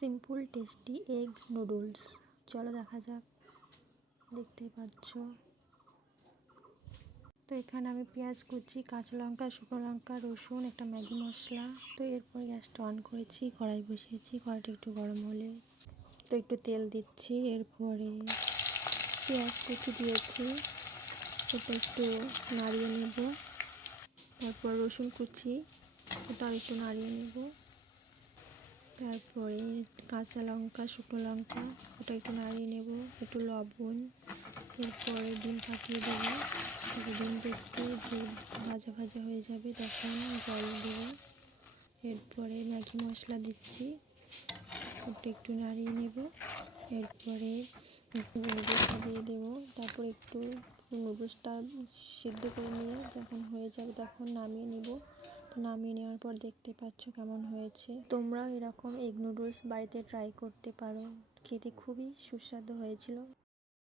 Simple tasty egg noodles. চলো দেখা যাক। দেখতেই পাচ্ছ। তো এখানে আমি পেঁয়াজ কুচি, কাঁচা লঙ্কা, শুকনো লঙ্কা, রসুন, একটা ম্যাগি মশলা। তো এরপর গ্যাসটা অন করেছি, কড়াই বসিয়েছি। কড়াইটা একটু গরম হলে তো একটু তেল দিচ্ছি। এরপরে পেঁয়াজ কুচি দিয়েছি, ওটা একটু নাড়িয়ে নেব। তারপর রসুন কুচি, ওটাও একটু নাড়িয়ে নেব। তারপরে কাঁচা লঙ্কা, শুকনো লঙ্কা, ওটা একটু নাড়িয়ে নেব। একটু লবণ। এরপরে ডিম ফাটিয়ে দেবো। ডিমটা একটু ভাজা ভাজা হয়ে যাবে, তখন জল দেবো। এরপরে ম্যাগি মশলা দিচ্ছি, ওটা একটু নাড়িয়ে নেব। এরপরে নুডলসটা দিয়ে দেবো। তারপর একটু নুডলসটা সিদ্ধ করে নিয়ে যখন হয়ে যাবে তখন নামিয়ে নেব। তো নামিয়ে নেওয়ার পর দেখতে পাচ্ছ কেমন হয়েছে। তোমরাও এরকম এগ নুডলস বাড়িতে ট্রাই করতে পারো, খেতে খুবই সুস্বাদু হয়েছিল।